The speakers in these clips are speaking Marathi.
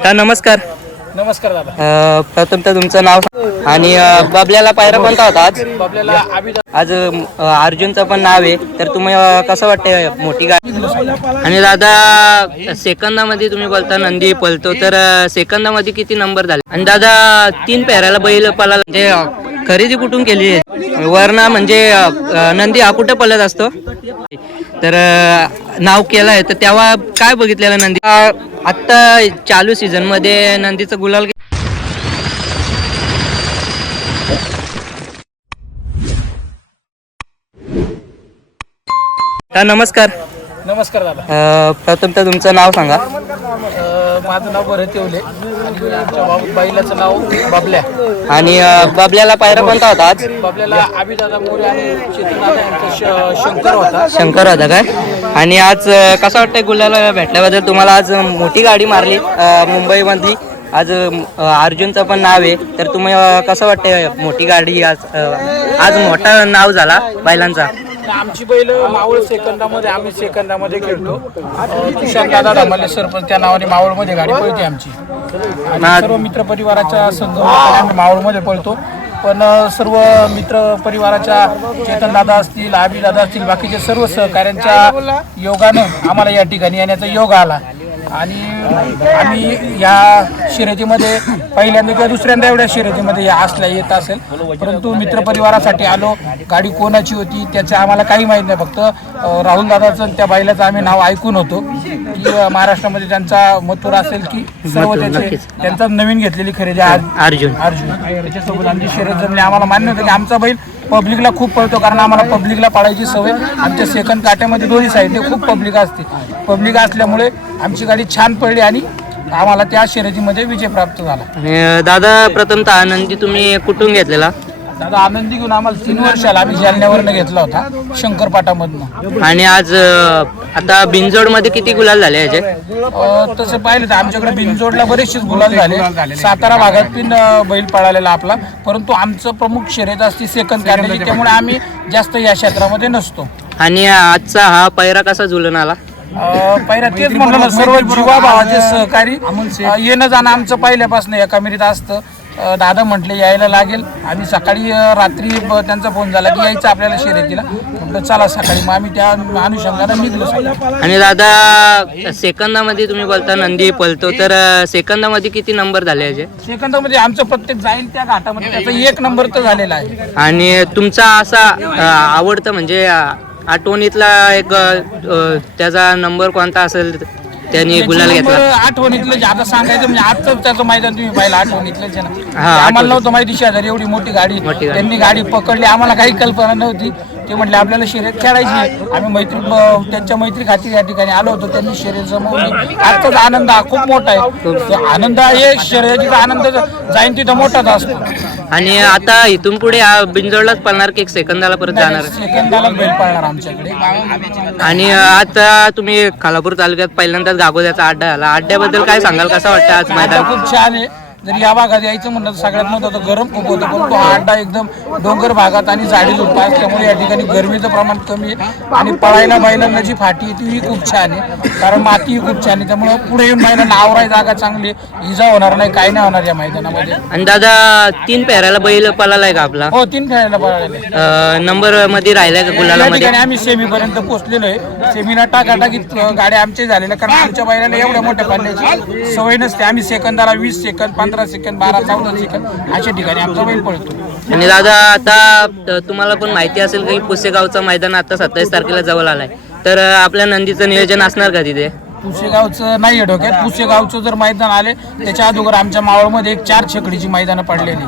का नमस्कार. नमस्कार दादा. प्रथम तर तुमचं नाव आणि बबल्याला पायरा कोणता होता आज? बबल्याला आज अर्जुनचं पण नाव आहे. तर तुम्ही कसं वाटतंय मोठी गाडी? आणि दादा सेकंदामध्ये तुम्ही बोलता नंदी पळतो, तर सेकंदामध्ये किती नंबर झाले? आणि दादा 3 पेहऱ्याला बैल पळाला, म्हणजे खरेदी कुठून केली आहे? वरना म्हणजे नंदी हा कुठं पळत असतो? तर नाव केलं आहे, तर तेव्हा काय बघितलेलं नंदी? आत्ता चालू सीझन मध्ये नंदीचं गुलाल का नमस्कार. नमस्कार दादा. प्रथम तर तुमचं नाव सांगा. माझं नाव भरत येवले आणि आमच्या बैलाचं नाव बबल्या. आणि बबल्याला पायरा कोणता होता आज? बबल्याला दादा मोरे आणि चेतनदादा यांचा शंकर होता. शंकर होता काय? आणि आज कसं वाटतंय गुलाला भेटल्याबद्दल? तुम्हाला आज मोठी गाडी मारली मुंबईमध्ये. आज अर्जुनचं पण नाव आहे, तर तुम्ही कसं वाटतंय मोठी गाडी आज मोठा नाव झाला बैलांचा? आमची बैल मावळ सेकंदामध्ये, आम्ही सेकंदामध्ये खेळतो. तुषार दादा धमाले सरपंच त्या नावाने मावळमध्ये गाडी पळते आमची. सर्व मित्र परिवाराच्या संघ आम्ही मावळमध्ये पळतो. पण सर्व मित्र परिवाराच्या चेतन दादा असतील, दादा असतील, बाकीचे सर्व सहकाऱ्यांच्या योगानं आम्हाला या ठिकाणी येण्याचा योग आला. आणि आम्ही या शर्यतीमध्ये पहिल्यांदा किंवा दुसऱ्यांदा एवढ्या शर्यतीमध्ये येत असेल, परंतु मित्रपरिवारासाठी आलो. गाडी कोणाची होती त्याचं आम्हाला काही माहीत नाही, फक्त राहुल दादाचं त्या बैलाचं आम्ही नाव ऐकून होतो की महाराष्ट्रामध्ये त्यांचा मथुर असेल की सर्व त्यांचा नवीन घेतलेली खरेदी अर्जुन त्याच्यासोबत आमची शर्यत जमली. आम्हाला मान्य होतं की आमचा बैल पब्लिकला खूप पळतो, कारण आम्हाला पब्लिकला पाळायची सवय. आमच्या सेकंद काट्यामध्ये दोन्ही साईडने खूप पब्लिक असते. पब्लिक असल्यामुळे आमची गाडी छान पडली आणि आम्हाला त्या शर्यतीमध्ये विजय प्राप्त झाला. आणि दादा प्रथमतः आनंदी तुम्ही कुठून घेतलेला? दादा आनंदी घेऊन आम्हाला 3 वर्षाला आम्ही जालन्यावरनं घेतला होता, शंकरपाटामधनं. आणि आज आता बिनजोड मध्ये किती गुलाल झाले याचे? तसं पाहिलं तर आमच्याकडे बिनजोडला बरेचसेच गुलाल झाले. सातारा भागात पण बैल पळालेला आपला, परंतु आमचं प्रमुख शर्यत असते सेकंद काढण्याची, त्यामुळे आम्ही जास्त या क्षेत्रामध्ये नसतो. आणि आजचा हा पैरा कसा जुळून आला? पहिला तेच म्हणलं ना, सर्व जीवाभावाचे सहकारी येणं जाणं आमचं पहिल्यापासून एका मिरीत असतं. दादा म्हटले यायला लागेल, आणि सकाळी रात्री त्यांचा फोन झाला की यायचं आपल्याला शर्यतीला. म्हटलं चला सकाळी, मग आम्ही त्या अनुषंगाने निघलो. आणि दादा सेकंदामध्ये तुम्ही बोलता नंदी पळतो, तर सेकंदामध्ये किती नंबर झाले याचे? सेकंदामध्ये आमचं प्रत्येक जाईल त्या घाटामध्ये त्याचा 1 नंबर तर झालेला आहे. आणि तुमचा असा आवडतं म्हणजे आठवणीतला एक त्याचा नंबर कोणता असेल त्यांनी गुलाल घेतला? आठवणीतलं आता सांगायचं म्हणजे आजचं त्याचं मैदान तुम्ही पाहिलं आठवणीतलंच आहे ना. आम्हाला नव्हतं माहिती शेजारी एवढी मोठी गाडी, त्यांनी गाडी पकडली, आम्हाला काही कल्पना नव्हती. ते म्हटले आपल्याला शर्यत खेळायची. आम्ही त्यांच्या मैत्री खाती या ठिकाणी आलो होतो, त्यांनी शर्यत जमवली. आजचाच आनंद हा खूप मोठा आहे. आनंद आहे शर्यतीचा, आनंद जाईन तिथं मोठाच असतो. आणि आता इथून पुढे बिनजोडलाच पळणार की सेकंदाला परत जाणार? सेकंदालाच बैल पळणार आमच्याकडे. आणि आता तुम्ही खालापूर तालुक्यात पहिल्यांदाच गागोद्याचा अड्डा आला, अड्ड्याबद्दल काय सांगाल? कसं वाटतं आज मैदान? खूप छान आहे. जरी या भागात यायचं म्हणलं तर सगळ्यात महत्त्वाचं गरम खूप होतं, पण तो हा अड्डा एकदम डोंगर भागात आणि झाडी झुडपा असल्यामुळे या ठिकाणी गरमीचं प्रमाण कमी आहे. आणि पळायला बैलांना जी फाटी आहे ती खूप छान आहे, कारण मातीही खूप छान आहे. त्यामुळे पुढे येऊन बैलांना आवराय जागा चांगली, इजा होणार नाही, काही नाही होणार या मैदानामध्ये. आणि दादा 3 पेहऱ्याला बैल पळालाय का आपला? हो, 3 फेऱ्याला पळाले. नंबर मध्ये राहिलाय का गुलालामध्ये? आम्ही सेमीपर्यंत पोहोचलेलो आहे. सेमीला टाकाटाकीत गाड्या आमच्या झालेल्या, कारण आमच्या बैलाला एवढ्या मोठ्या पाण्याची सवय नसते. आम्ही सेकंदाला 20 सेकंद, 15 सेकंद, 12-14 सेकंद अशा ठिकाणी आमचा बैल पळतो. आणि दादा आता तुम्हाला पण माहिती असेल की पुसेगावचं मैदान आता 27 तारखेला जवळ आलाय, तर आपल्या नंदीचं नियोजन असणार का तिथे? पुसेगावचं नाही आहे डोक्यात. पुसेगावचं जर मैदान आले त्याच्या अगोदर आमच्या मावळमध्ये 4 छकडीची मैदानं पडलेली,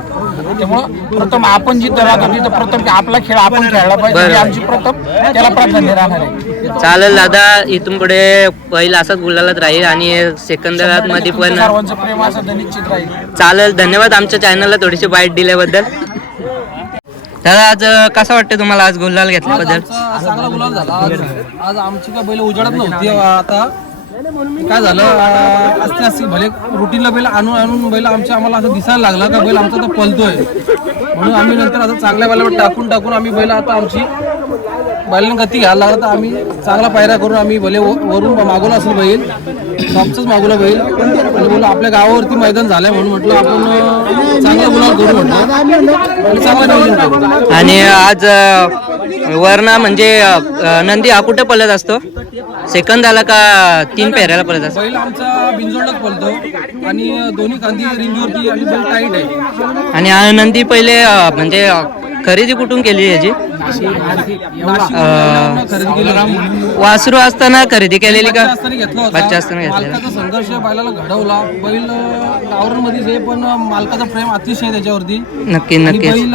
त्यामुळं प्रथम आपण जिथं राहतो तिथं प्रथम आपला खेळ आपण खेळला पाहिजे, आमची प्रथम त्याला प्राधान्य राहणार आहे. चालेल दादा, इथून पुढे पहिला असाच गुलालत राहील आणि सेकंदात मध्ये पण सर्वांचं प्रेम असं निश्चित राहील. चालेल. धन्यवाद आमच्या चॅनलला थोडीशी बाईट दिल्याबद्दल. दादा आज कसं वाटतं तुम्हाला आज गुलाल घेतल्याबद्दल? चांगला गुलाल झाला. आज आमची काय बैल उजाडत नव्हती. आता काय झालं, असते भले रुटीनला बैल आणून बैल आम्हाला असं दिसायला लागला का बैल आमचा तर पलतोय, म्हणून आम्ही नंतर आता चांगल्या बैलावर टाकून आम्ही बैल आता आमची बैलांना गती घ्यायला लागला. तर आम्ही चांगला पायरा करून आम्ही भले वरून मागवला असेल बैल, टॉपचाच मागवला बैल, आणि बोललो आपल्या गावावरती मैदान झालंय म्हणून म्हटलं आपण चांगला गुलाल करू म्हटलं आणि चांगला नियोजन केलं. आणि आज वरना म्हणजे नंदी हा कुठे पळत असतो? सेकंद आला का 3 पेऱ्याला पळत असतो? बैल आमचा बिंजोडलाच पळतो आणि दोन्ही कांदी रिंगवरती आणि बैल टाईट आहे. आणि हा नंदी पहिले म्हणजे खरेदी कुठून केली याची? खरेदी केलं वासरू असताना खरेदी केलेली का? असताना घेतला बच्चा होता. असताना घेतलेला. मालकाचा संघर्ष बैलाला घडवला. बैल गावरांमध्येच आहे पण मालकाचा प्रेम अतिशय आहे त्याच्यावरती. नक्की आणि नक्कीच. बैल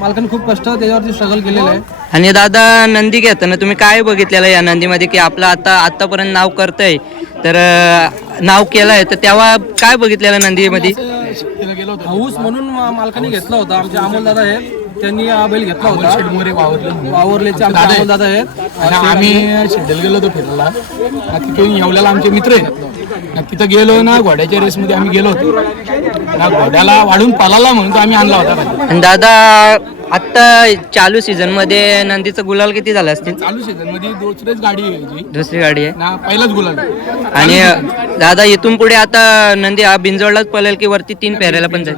मालकाने खूप कष्ट त्याच्यावरती स्ट्रगल केलेलं आहे. आणि दादा नंदी घेताना तुम्ही काय बघितलेलं या नंदीमध्ये की आपलं आतापर्यंत नाव करतंय तर नाव केलंय तर तेव्हा काय बघितलेलं नंदीमध्ये? हाऊस म्हणून मालकाने घेतला होता. आमचे अमोलदादा आहेत त्यांनी हा बैल घेतला होता. वावरलेचे आमचे अमोलदादा आहेत. आणि आम्ही शेड्यूल गेलो होतो फिरायला. तिथे येवल्याला आमचे मित्र आहेत. तिथं गेलो ना घोड्याच्या रेसमध्ये आम्ही गेलो होतो ना, घोड्याला वाढून पळाला म्हणून तो आम्ही आणला होता. आणि दादा आता चालू सीझन मध्ये नंदीचं गुलाल किती झालं असतील? चालू सीझन मध्ये दुसरीच गाडी आहे याची. दुसरी गाडी आहे. ना पहिलाच गुलाल. आणि दादा इथून पुढे आता नंदी हा बिंजोडलाच पळेल की वरती 3 पेऱ्याला पण जाईल?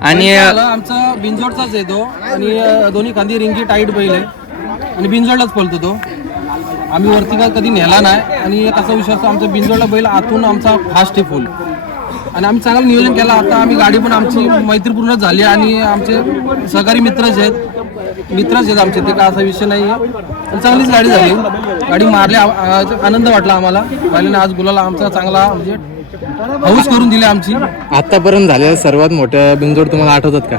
आणि आमचा बिंजोडचाच आहे तो आणि दोन्ही खांदी रिंगी टाईट बैल आहे आणि बिंजोडलाच पळतो तो. आम्ही वरती काय कधी नेला नाही आणि कसा विश्वास आमचा बिंजोडला बैल आतून आमचा फास्ट आहे फुल आणि आम्ही चांगलं नियोजन केलं. आता आम्ही गाडी पण आमची मैत्रीपूर्ण झाली आणि आमचे सहकारी मित्रच आहेत आमचे. ते काय असा विषय नाही आहे. चांगलीच गाडी झाली. गाडी मारली आनंद वाटला आम्हाला. बैलाने आज गुलाला आमचा चांगला म्हणजे हाऊस करून दिली आमची. आतापर्यंत झालेलं सर्वात मोठं बिंजोड तुम्हाला आठवतात का?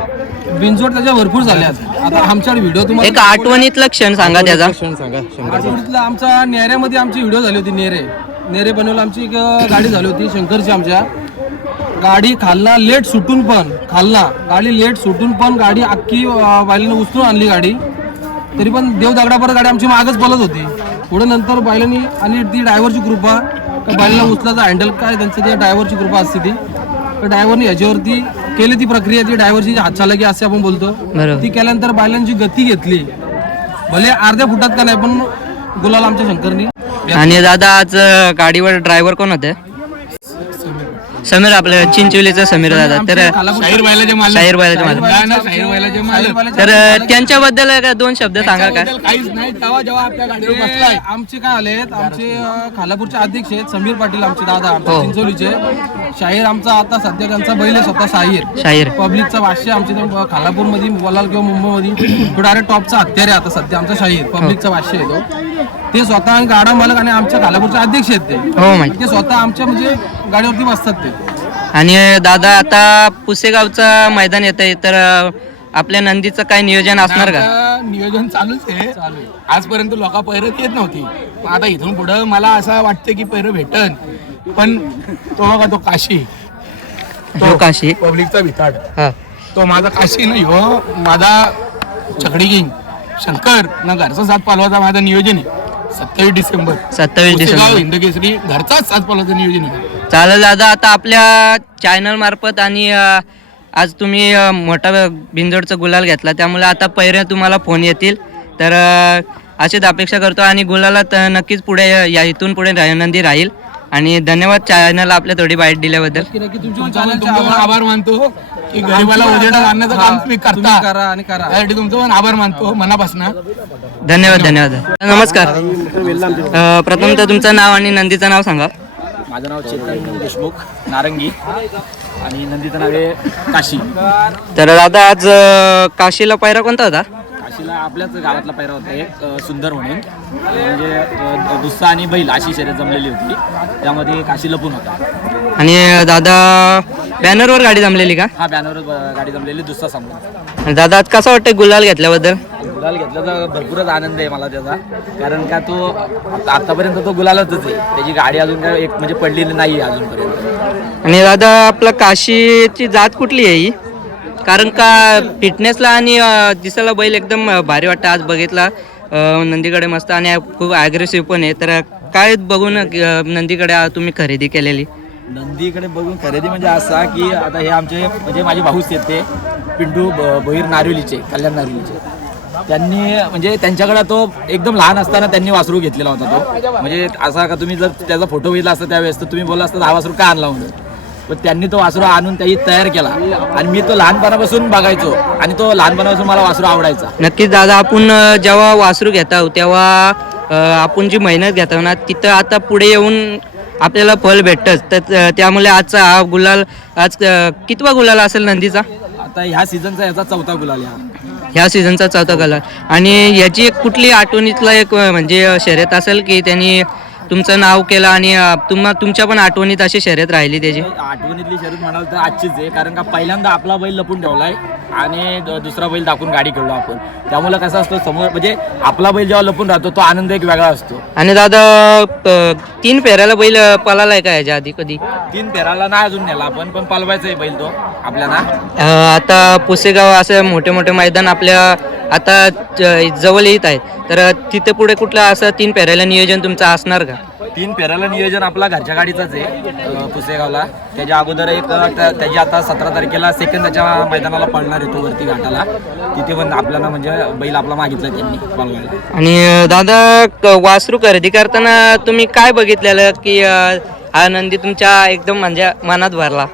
बिंजोड त्याच्या भरपूर झाल्यात. आता आमच्याकडे व्हिडिओ तुम्हाला एक आठवणीतला क्षण सांगा त्याचा. क्षण सांगा. आठवडीतला आमचा नेऱ्यामध्ये आमची व्हिडिओ झाली होती. नेरे बनवलं आमची एक गाडी झाली होती शंकरची. आमच्या गाडी खालना लेट सुटून पण गाडी अख्खी बैलाने उचलून आणली गाडी. तरी पण देव दगडापर्यंत गाडी आमची मागच पळत होती. पुढे नंतर बैलांनी आणि ती ड्रायव्हरची कृपा बैलाला उचलाचा हँडल काय त्यांचं त्या ड्रायव्हरची कृपा असते ती. तर ड्रायव्हरने याच्यावरती केली ती प्रक्रिया. ती ड्रायव्हरची हातचालकी असे आपण बोलतो ती केल्यानंतर बैलांची गती घेतली. भले अर्ध्या फुटात का नाही पण गुलाल आमच्या शंकरनी. आणि दादा आज गाडीवर ड्रायव्हर कोण होते? समीर, आपलं चिंचोलीचा समीर दादा. तर शाहीर बैलाचे मालक. शाहीर बैलाचे मालक. शाहीर बैलाचे मालक. तर त्यांच्याबद्दल दोन शब्द सांगा का? काहीच नाही. तेव्हा जेव्हा आपल्या गाडीवर बसलाय आमचे काय आलेत आमचे खालापूरचे अध्यक्ष आहेत समीर पाटील आमचे दादा आमचे चिंचोलीचे. शाहीर आमचा आता सध्या त्यांचा बैल आहे स्वतः शाहीर पब्लिकचा भाष्य आमचे खालापूर मध्ये बोलाल किंवा मुंबईमध्ये तो डायरेक्ट टॉपचा हत्यार आहे आता सध्या आमचा शाहीर. पब्लिकचा भाष्य आहे तो. ते स्वतः गाडा मालक आणि आमच्या खालापूरचे अध्यक्ष आहेत ते. हो माहिती. ते स्वतः आमच्या म्हणजे गाडीवरती बसतात ते. आणि दादा आता पुसेगावचं मैदान येत आहे तर आपल्या नंदीचं काय नियोजन असणार का? नियोजन चालूच आहे. आजपर्यंत लोक पैरत येत नव्हती. आता इथून पुढं मला असं वाटतं की पैर भेटन. पण तो बघा तो काशी काशी पब्लिकचा भिताड हा. तो माझा काशी नाही हो. माझा छकडी किंग शंकर ना घरचा सात पालवाचा माझं नियोजन आहे. 27 डिसेंबर हिंदकेसरी घरचाच सात पालवाचं नियोजन आहे. चालेल दादा. आता आपल्या चॅनल मार्फत आणि आज तुम्ही मोठा बिंजोडचा गुलाल घेतला त्यामुळे आता पहिल्या तुम्हाला फोन येतील तर अशीच अपेक्षा करतो. आणि गुलाला नक्कीच पुढे या इथून पुढे नंदी राहील. आणि धन्यवाद चॅनलला आपल्या थोडी बाईट दिल्याबद्दल. तुमचा आभार मानतो की गरीबाला उजेडात आणण्याचं काम तुम्ही करता. त्यासाठी तुमचं पण आभार मानतो मनापासून. धन्यवाद. नमस्कार. प्रथमतः तुमचं नाव आणि नंदीचं नाव सांगा. माझं नाव चेतन देशमुख नारंगी आणि नंदीचं नाव आहे काशी. तर दादा आज काशीला पायरा कोणता होता? काशीला आपल्याच गावातला पैरा होता एक सुंदर म्हणून. म्हणजे दुस्सा आणि बैल अशी शर्यत जमलेली होती. त्यामध्ये काशी लपून होता. आणि दादा बॅनरवर गाडी जमलेली का? हा बॅनरवर गाडी जमलेली दुस्सा समोर. दादा आज कसं वाटतं गुलाल घेतल्याबद्दल? गुलाल घेतल्याचा भरपूरच आनंद आहे मला त्याचा. कारण का तो आतापर्यंत तो गुलालच आहे. त्याची गाडी अजून काय एक म्हणजे पडलेली नाही अजूनपर्यंत. आणि दादा आपला काशीची जात कुठली आहे ही? कारण का फिटनेसला आणि दिसायला बैल एकदम भारी वाटतं. आज बघितला नंदीकडे मस्त आणि खूप ॲग्रेसिव्ह पण आहे. तर काय बघून नंदीकडे तुम्ही खरेदी केलेली? नंदीकडे बघून खरेदी म्हणजे असा की आता हे आमचे म्हणजे माझे भाऊच आहेत ते पिंटू बहिर नारिवलीचे, कल्याण नारिवलीचे. त्यांनी म्हणजे त्यांच्याकडे तो एकदम लहान असताना त्यांनी वासरू घेतलेला होता तो. म्हणजे असा का तुम्ही जर त्याचा फोटो बघितला असता त्यावेळेस तर तुम्ही बोलला असता हा वासरू का आणला म्हणून. पण त्यांनी तो वासरू आणून त्याची तयार केला आणि मी तो लहानपणापासून बघायचो आणि तो लहानपणापासून मला वासरू आवडायचा. नक्कीच दादा, आपण जेव्हा वासरू घेतो तेव्हा आपण जी मेहनत घेतो ना तिथं आता पुढे येऊन आपल्याला फळ भेटतंच. तर त्यामुळे आजचा हा गुलाल आज कितवा गुलाल असेल नंदीचा? आता ह्या सीझनचा याचा 4था गुलाल आहे. ह्या सीझनचा 4था गुलाल. आणि याची एक कुठली आठवणीतला एक म्हणजे शर्यत असेल की त्यांनी तुमचं नाव केलं आणि तुमच्या पण आठवणीत अशी शर्यत राहिली त्याची? आठवणीतली शर्यत म्हणाल तर आजचीच आहे, कारण का पहिल्यांदा आपला बैल लपून ठेवलाय आणि दुसरा बैल दाखवून गाडी खेळलो आपण. त्यामुळे कसं असतं समोर म्हणजे आपला बैल जेव्हा लपून राहतो तो आनंद एक वेगळा असतो. आणि दादा 3 फेऱ्याला बैल पळालाय का याच्या आधी कधी? 3 फेराला नाही अजून नेला आपण, पण पालवायचा आहे बैल तो आपल्याला. आता पुसेगाव असं मोठे मोठे मैदान आपल्या आता जवळ येत आहेत, तर तिथे पुढे कुठलं असं 3 फेऱ्याला नियोजन तुमचं असणार का? 3 फेऱ्याला नियोजन आपला घरच्या गाडीचाच आहे पुसेगावला. त्याच्या अगोदर त्याची आता 17 तारखेला सेकंदाच्या मैदानाला पळणार येतो वरती घाटाला. तिथे पण आपल्याला म्हणजे बैल आपला मागितला त्यांनी पळवायला. आणि दादा वासरू खरेदी करताना तुम्ही काय बघितलेलं की हा नंदी तुमच्या एकदम म्हणजे मनात भरला?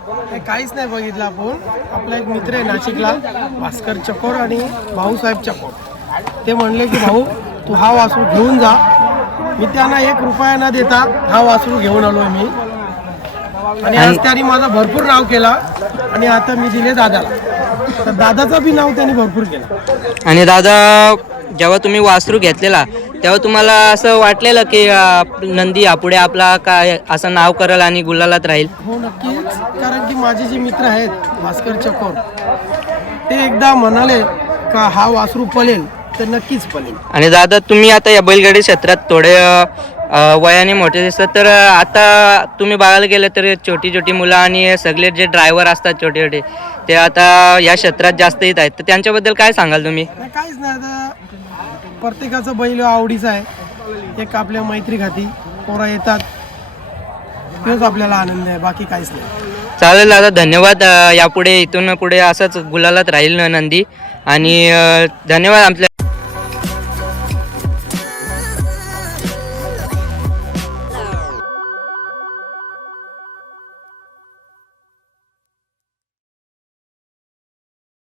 काहीच नाही बघितलं आपण. आपला एक मित्र आहे नाशिकला, भास्कर चकोर आणि भाऊसाहेब चकोर. ते म्हणले की भाऊ तू हा वासरू घेऊन जा. मी त्यांना 1 रुपया न देता हा वासरू घेऊन आलोय मी. आणि आज त्यांनी माझं भरपूर नाव केला आणि आता मी दिले दादाला, तर दादाचं बी नाव त्यांनी भरपूर केलं. आणि दादा जेव्हा तुम्ही वासरू घेतलेला तेव्हा तुम्हाला असं वाटलेलं की नंदी यापुढे आपला काय असं नाव करेल आणि गुलालात राहील? हो नक्कीच, कारण की माझे जे मित्र आहेत भास्कर चकोर ते एकदा म्हणाले का हा वासरू पळेल तर नक्कीच पळेल. आणि दादा तुम्ही आता या बैलगाडी क्षेत्रात थोडे वयाने मोठे दिसतात, तर आता तुम्ही बघायला गेलं तर छोटी छोटी मुलं आणि सगळे जे ड्रायव्हर असतात छोटे छोटे ते आता या क्षेत्रात जास्त येत आहेत, तर त्यांच्याबद्दल काय सांगाल तुम्ही? नाही काहीच नाही, आता प्रत्येकाचं बैल आवडीचा आहे. एक आपल्या मैत्री खाती पोरा येतात, तोच आपल्याला आनंद आहे, बाकी काहीच नाही. चालेल दादा, धन्यवाद. यापुढे इथून पुढे असंच गुलालात राहील नंदी. आणि धन्यवाद आपल्या